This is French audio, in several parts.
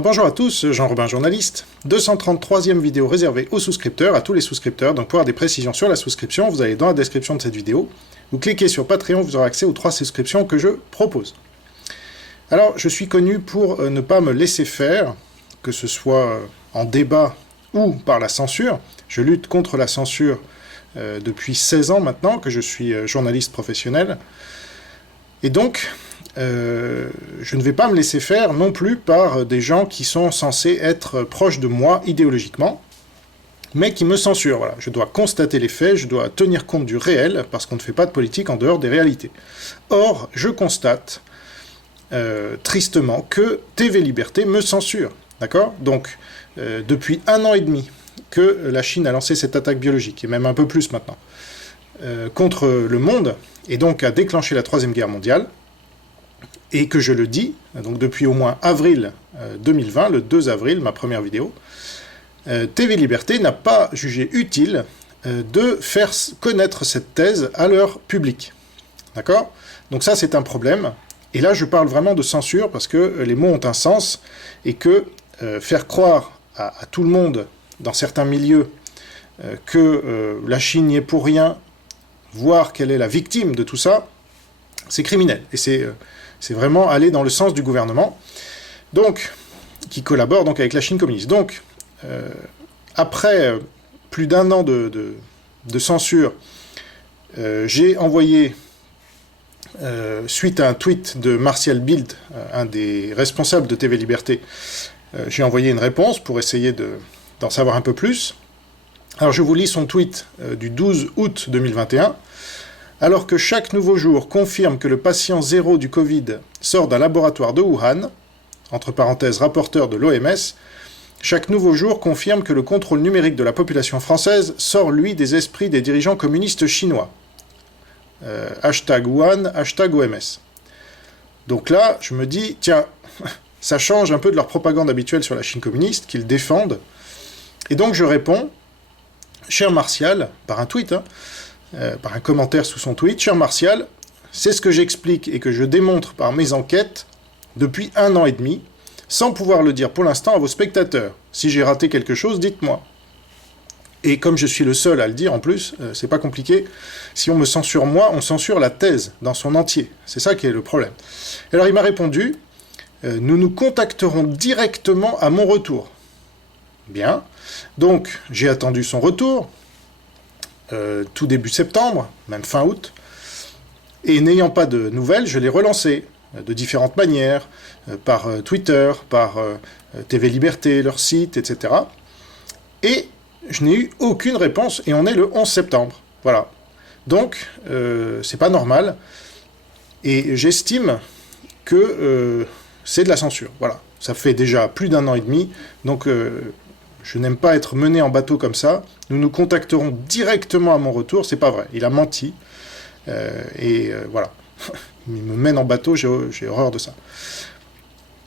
Bonjour à tous, Jean-Robin, journaliste. 233e vidéo réservée aux souscripteurs, à tous les souscripteurs. Donc pour avoir des précisions sur la souscription, vous allez dans la description de cette vidéo. Vous cliquez sur Patreon, vous aurez accès aux 3 souscriptions que je propose. Alors, je suis connu pour ne pas me laisser faire, que ce soit en débat ou par la censure. Je lutte contre la censure depuis 16 ans maintenant, que je suis journaliste professionnel. Et donc, je ne vais pas me laisser faire non plus par des gens qui sont censés être proches de moi idéologiquement, mais qui me censurent. Voilà. Je dois constater les faits, je dois tenir compte du réel, parce qu'on ne fait pas de politique en dehors des réalités. Or, je constate tristement que TV Liberté me censure. D'accord ? Donc, depuis 1 an et demi que la Chine a lancé cette attaque biologique, et même un peu plus maintenant, contre le monde, et donc a déclenché la 3e guerre mondiale, et que je le dis, donc depuis au moins avril 2020, le 2 avril, ma première vidéo, TV Liberté n'a pas jugé utile de faire connaître cette thèse à leur public. D'accord ? Donc ça, c'est un problème. Et là, je parle vraiment de censure, parce que les mots ont un sens, et que faire croire à tout le monde, dans certains milieux, que la Chine n'y est pour rien, voire qu'elle est la victime de tout ça, c'est criminel. Et c'est vraiment aller dans le sens du gouvernement, donc, qui collabore donc avec la Chine communiste. Donc, après plus d'1 an de censure, j'ai envoyé, suite à un tweet de Martial Bild, un des responsables de TV Liberté, j'ai envoyé une réponse pour essayer d'en savoir un peu plus. Alors je vous lis son tweet du 12 août 2021. Alors que chaque nouveau jour confirme que le patient zéro du Covid sort d'un laboratoire de Wuhan, entre parenthèses rapporteur de l'OMS, chaque nouveau jour confirme que le contrôle numérique de la population française sort, lui, des esprits des dirigeants communistes chinois. Hashtag Wuhan, hashtag OMS. Donc là, je me dis, tiens, ça change un peu de leur propagande habituelle sur la Chine communiste, qu'ils défendent. Et donc je réponds, cher Martial, par un tweet, par un commentaire sous son tweet, cher Martial, c'est ce que j'explique et que je démontre par mes enquêtes depuis 1 an et demi, sans pouvoir le dire pour l'instant à vos spectateurs. Si j'ai raté quelque chose, dites-moi. Et comme je suis le seul à le dire en plus, c'est pas compliqué, si on me censure moi, on censure la thèse dans son entier. C'est ça qui est le problème. Alors il m'a répondu, nous nous contacterons directement à mon retour. Bien. Donc j'ai attendu son retour, tout début septembre, même fin août, et n'ayant pas de nouvelles, je l'ai relancé de différentes manières, par Twitter, par TV Liberté, leur site, etc. Et je n'ai eu aucune réponse, et on est le 11 septembre. Voilà. Donc, c'est pas normal, et j'estime que c'est de la censure. Voilà. Ça fait déjà plus d'1 an et demi, donc je n'aime pas être mené en bateau comme ça. Nous nous contacterons directement à mon retour. C'est pas vrai. Il a menti. Voilà. Il me mène en bateau, j'ai horreur de ça.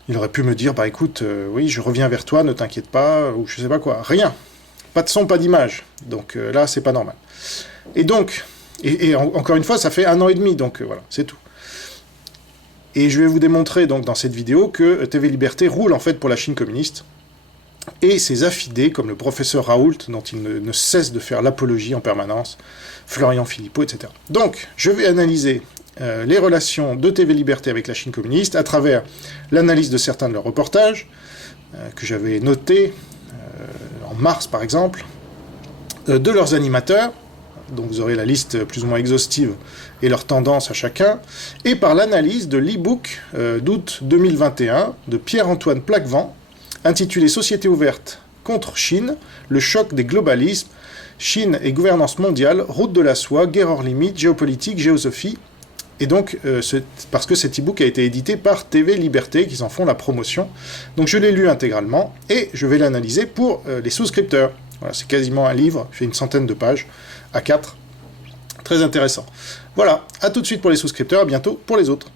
Il aurait pu me dire, bah écoute, oui, je reviens vers toi, ne t'inquiète pas, ou je sais pas quoi. Rien. Pas de son, pas d'image. Donc là, c'est pas normal. Et donc, encore une fois, ça fait 1 an et demi, donc voilà, c'est tout. Et je vais vous démontrer donc dans cette vidéo que TV Liberté roule en fait pour la Chine communiste, et ses affidés, comme le professeur Raoult, dont il ne cesse de faire l'apologie en permanence, Florian Philippot, etc. Donc, je vais analyser les relations de TV Liberté avec la Chine communiste à travers l'analyse de certains de leurs reportages, que j'avais notés en mars par exemple, de leurs animateurs, dont vous aurez la liste plus ou moins exhaustive et leurs tendances à chacun, et par l'analyse de l'e-book d'août 2021 de Pierre-Antoine Plaquevent, intitulé « Société ouverte contre Chine, le choc des globalismes, Chine et gouvernance mondiale, route de la soie, guerre hors limite, géopolitique, géosophie ». Et donc, parce que cet e-book a été édité par TV Liberté, qui en font la promotion. Donc je l'ai lu intégralement, et je vais l'analyser pour les souscripteurs. Voilà, c'est quasiment un livre, il fait une centaine de pages, A4. Très intéressant. Voilà, à tout de suite pour les souscripteurs, à bientôt pour les autres.